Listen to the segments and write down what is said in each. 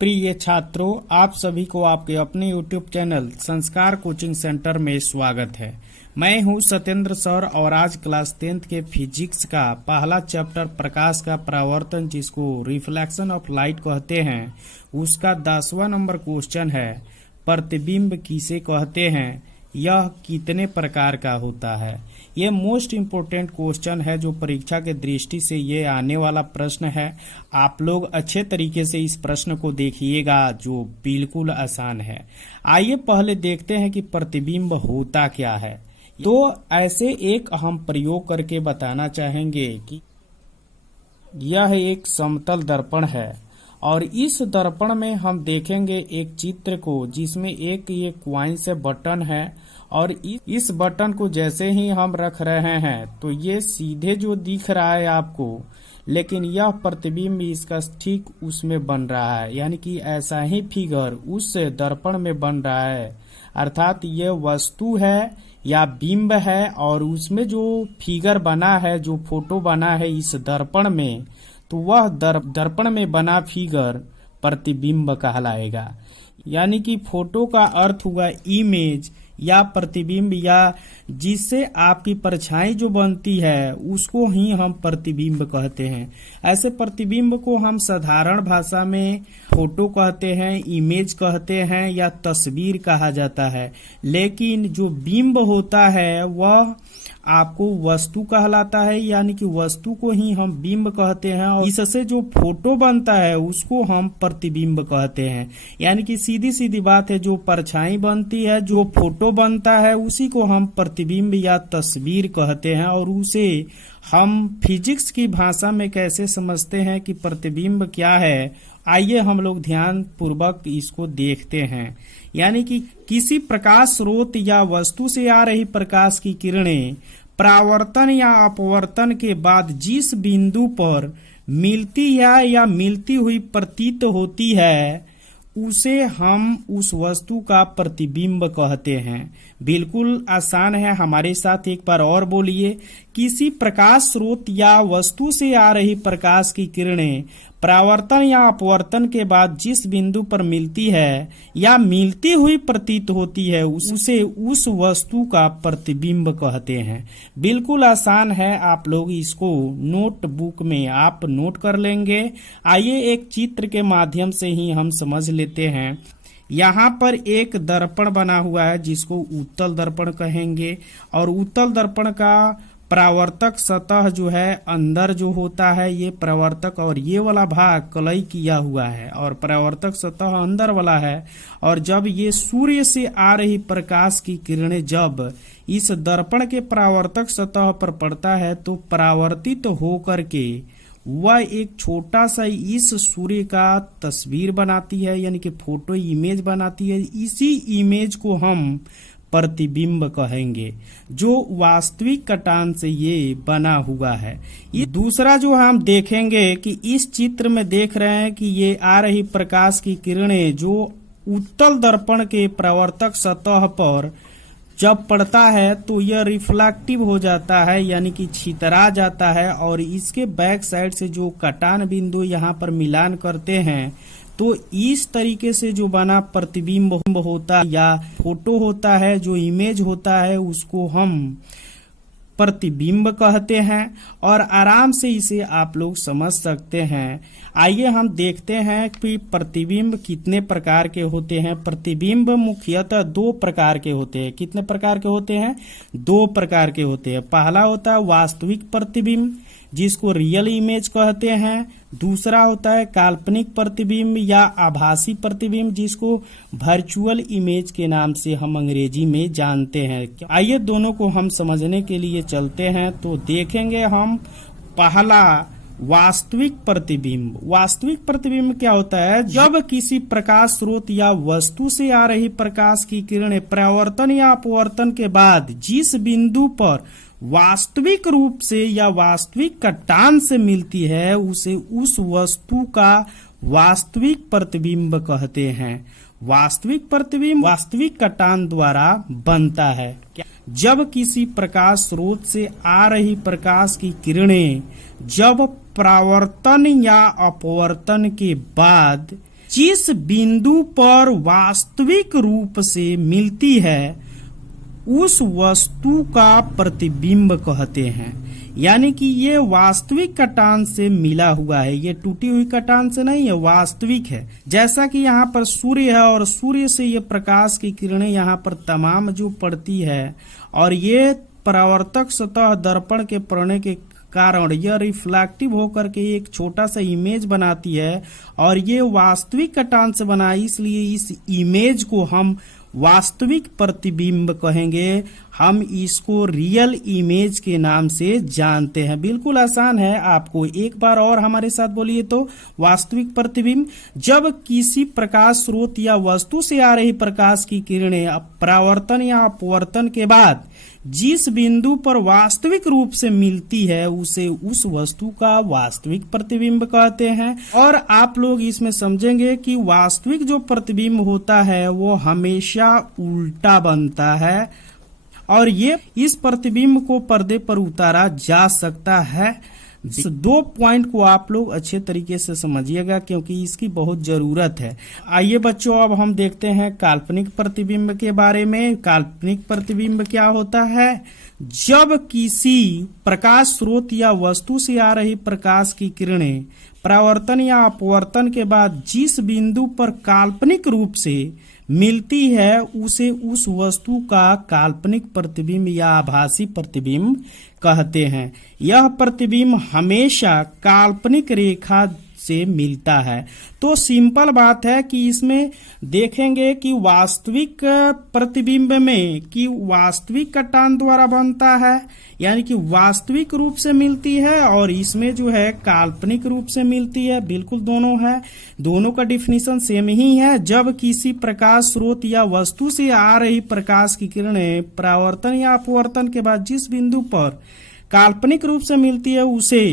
प्रिय छात्रों, आप सभी को आपके अपने YouTube चैनल संस्कार कोचिंग सेंटर में स्वागत है। मैं हूं सत्येंद्र सर और आज क्लास 10th के फिजिक्स का पहला चैप्टर प्रकाश का परावर्तन, जिसको रिफ्लेक्शन ऑफ लाइट कहते हैं, उसका 10वां नंबर क्वेश्चन है। प्रतिबिंब किसे कहते हैं, यह कितने प्रकार का होता है। ये मोस्ट इम्पोर्टेंट क्वेश्चन है जो परीक्षा के दृष्टि से ये आने वाला प्रश्न है। आप लोग अच्छे तरीके से इस प्रश्न को देखिएगा जो बिल्कुल आसान है। आइए पहले देखते हैं कि प्रतिबिंब होता क्या है। तो ऐसे एक हम प्रयोग करके बताना चाहेंगे कि यह एक समतल दर्पण है और इस दर्पण में हम देखेंगे एक चित्र को जिसमें एक ये क्वाइन से बटन है और इस बटन को जैसे ही हम रख रहे हैं तो ये सीधे जो दिख रहा है आपको, लेकिन यह प्रतिबिंब इसका ठीक उसमें बन रहा है, यानी कि ऐसा ही फिगर उस दर्पण में बन रहा है। अर्थात ये वस्तु है या बिंब है और उसमें जो फिगर बना है, जो फोटो बना है इस दर्पण में, तो वह दर्पण में बना फिगर प्रतिबिंब कहलाएगा। यानी कि फोटो का अर्थ हुआ इमेज या प्रतिबिंब, या जिससे आपकी परछाई जो बनती है उसको ही हम प्रतिबिंब कहते हैं। ऐसे प्रतिबिंब को हम साधारण भाषा में फोटो कहते हैं, इमेज कहते हैं या तस्वीर कहा जाता है। लेकिन जो बिंब होता है वह आपको वस्तु कहलाता है, यानी कि वस्तु को ही हम बिंब कहते हैं और इससे जो फोटो बनता है उसको हम प्रतिबिंब कहते हैं। यानी कि सीधी सीधी बात है, जो परछाई बनती है, जो फोटो बनता है, उसी को हम प्रतिबिंब या तस्वीर कहते हैं। और उसे हम फिजिक्स की भाषा में कैसे समझते हैं कि प्रतिबिंब क्या है, आइए हम लोग ध्यान पूर्वक इसको देखते हैं। यानी कि किसी प्रकाश स्रोत या वस्तु से आ रही प्रकाश की किरणें परावर्तन या अपवर्तन के बाद जिस बिंदु पर मिलती है या मिलती हुई प्रतीत होती है, उसे हम उस वस्तु का प्रतिबिंब कहते हैं। बिल्कुल आसान है, हमारे साथ एक बार और बोलिए। किसी प्रकाश स्रोत या वस्तु से आ रही प्रकाश की किरणें परावर्तन या अपवर्तन के बाद जिस बिंदु पर मिलती है या मिलती हुई प्रतीत होती है, उसे उस वस्तु का प्रतिबिंब कहते हैं। बिल्कुल आसान है, आप लोग इसको नोटबुक में आप नोट कर लेंगे। आइए एक चित्र के माध्यम से ही हम समझ लेते हैं। यहाँ पर एक दर्पण बना हुआ है जिसको उत्तल दर्पण कहेंगे और उत्तल दर्पण का परावर्तक सतह जो है अंदर जो होता है, ये परावर्तक और ये वाला भाग कलई किया हुआ है और परावर्तक सतह अंदर वाला है। और जब ये सूर्य से आ रही प्रकाश की किरणें जब इस दर्पण के परावर्तक सतह पर पड़ता है तो परावर्तित होकर के वह एक छोटा सा इस सूर्य का तस्वीर बनाती है, यानी कि फोटो इमेज बनाती है। इसी इमेज को हम प्रतिबिंब कहेंगे, जो वास्तविक कटान से ये बना हुआ है। ये दूसरा जो हम देखेंगे कि इस चित्र में देख रहे हैं कि ये आ रही प्रकाश की किरणें जो उत्तल दर्पण के परावर्तक सतह पर जब पड़ता है तो यह रिफ्लेक्टिव हो जाता है, यानी कि छितरा जाता है और इसके बैक साइड से जो कटान बिंदु यहाँ पर मिलान करते हैं तो इस तरीके से जो बना प्रतिबिंब होता है या फोटो होता है, जो इमेज होता है, उसको हम प्रतिबिंब कहते हैं और आराम से इसे आप लोग समझ सकते हैं। आइए हम देखते हैं कि प्रतिबिंब कितने प्रकार के होते हैं। प्रतिबिंब मुख्यतः 2 प्रकार के होते हैं। कितने प्रकार के होते हैं? 2 प्रकार के होते हैं। पहला होता है वास्तविक प्रतिबिंब, जिसको रियल इमेज कहते हैं। दूसरा होता है काल्पनिक प्रतिबिंब या आभासी प्रतिबिंब, जिसको वर्चुअल इमेज के नाम से हम अंग्रेजी में जानते हैं। आइए दोनों को हम समझने के लिए चलते हैं। तो देखेंगे हम पहला वास्तविक प्रतिबिंब। वास्तविक प्रतिबिंब क्या होता है? जब किसी प्रकाश स्रोत या वस्तु से आ रही प्रकाश की किरणें परावर्तन या अपवर्तन के बाद जिस बिंदु पर वास्तविक रूप से या वास्तविक कटान से मिलती है, उसे उस वस्तु का वास्तविक प्रतिबिंब कहते हैं। वास्तविक प्रतिबिंब वास्तविक कटान द्वारा बनता है। जब किसी प्रकाश स्रोत से आ रही प्रकाश की किरणें जब परावर्तन या अपवर्तन के बाद जिस बिंदु पर वास्तविक रूप से मिलती है उस वस्तु का प्रतिबिंब कहते हैं। यानी कि ये वास्तविक कटान से मिला हुआ है, ये टूटी हुई कटान से नहीं है, वास्तविक है। जैसा कि यहाँ पर सूर्य है और सूर्य से ये प्रकाश की किरणें यहाँ पर तमाम जो पड़ती है और ये परावर्तक सतह दर्पण के पड़ने के कारण यह रिफ्लेक्टिव होकर के एक छोटा सा इमेज बनाती है और ये वास्तविक कटान से बना, इसलिए इस इमेज को हम वास्तविक प्रतिबिंब कहेंगे। हम इसको रियल इमेज के नाम से जानते हैं। बिल्कुल आसान है, आपको एक बार और हमारे साथ बोलिए तो। वास्तविक प्रतिबिंब, जब किसी प्रकाश स्रोत या वस्तु से आ रही प्रकाश की किरणें परावर्तन या अपवर्तन के बाद जिस बिंदु पर वास्तविक रूप से मिलती है उसे उस वस्तु का वास्तविक प्रतिबिंब कहते हैं। और आप लोग इसमें समझेंगे कि वास्तविक जो प्रतिबिंब होता है वो हमेशा उल्टा बनता है और ये इस प्रतिबिंब को पर्दे पर उतारा जा सकता है। इस 2 पॉइंट को आप लोग अच्छे तरीके से समझिएगा क्योंकि इसकी बहुत जरूरत है। आइए बच्चों, अब हम देखते हैं काल्पनिक प्रतिबिंब के बारे में। काल्पनिक प्रतिबिंब क्या होता है? जब किसी प्रकाश स्रोत या वस्तु से आ रही प्रकाश की किरणें परावर्तन या अपवर्तन के बाद जिस बिंदु पर काल्पनिक रूप से मिलती है उसे उस वस्तु का काल्पनिक प्रतिबिंब या आभासी प्रतिबिंब कहते हैं। यह प्रतिबिंब हमेशा काल्पनिक रेखा से मिलता है। तो सिंपल बात है कि इसमें देखेंगे कि वास्तविक प्रतिबिंब में कि वास्तविक कटान द्वारा बनता है, यानी कि वास्तविक रूप से मिलती है, और इसमें जो है काल्पनिक रूप से मिलती है। बिल्कुल दोनों है, दोनों का डिफिनीशन सेम ही है। जब किसी प्रकाश स्रोत या वस्तु से आ रही प्रकाश की किरणें परावर्तन या अपवर्तन के बाद जिस बिंदु पर काल्पनिक रूप से मिलती है उसे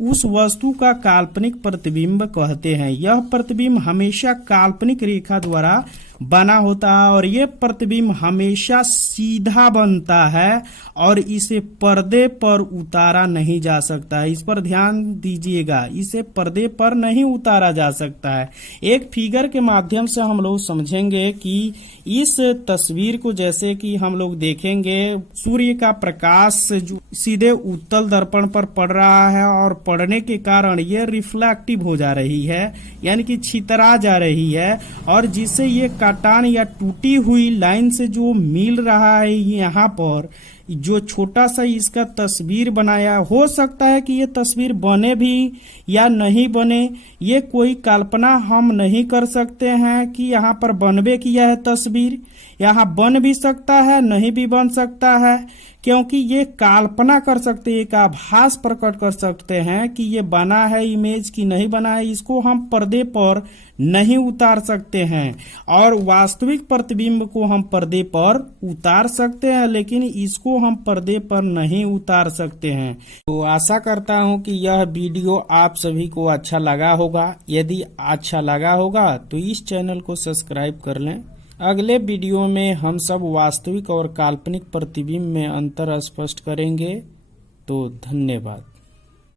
उस वस्तु का काल्पनिक प्रतिबिंब कहते हैं। यह प्रतिबिंब हमेशा काल्पनिक रेखा द्वारा बना होता है और यह प्रतिबिंब हमेशा सीधा बनता है और इसे पर्दे पर उतारा नहीं जा सकता। इस पर ध्यान दीजिएगा, इसे पर्दे पर नहीं उतारा जा सकता है। एक फिगर के माध्यम से हम लोग समझेंगे कि इस तस्वीर को जैसे कि हम लोग देखेंगे, सूर्य का प्रकाश जो सीधे उत्तल दर्पण पर पड़ रहा है और पड़ने के कारण यह रिफ्लेक्टिव हो जा रही है, यानी कि छितरा जा रही है, और जिससे ये कटान या टूटी हुई लाइन से जो मिल रहा है यहाँ पर जो छोटा सा इसका तस्वीर बनाया, हो सकता है कि ये तस्वीर बने भी या नहीं बने, ये कोई कल्पना हम नहीं कर सकते हैं कि यहाँ पर बनबे किया है तस्वीर। यहाँ बन भी सकता है, नहीं भी बन सकता है, क्योंकि ये कल्पना कर सकते हैं, एक आभास प्रकट कर सकते हैं कि ये बना है इमेज की नहीं बना है। इसको हम पर्दे पर नहीं उतार सकते हैं और वास्तविक प्रतिबिंब को हम पर्दे पर उतार सकते हैं, लेकिन इसको हम पर्दे पर नहीं उतार सकते हैं। तो आशा करता हूं कि यह वीडियो आप सभी को अच्छा लगा होगा। यदि अच्छा लगा होगा तो इस चैनल को सब्सक्राइब कर लें। अगले वीडियो में हम सब वास्तविक और काल्पनिक प्रतिबिंब में अंतर स्पष्ट करेंगे। तो धन्यवाद।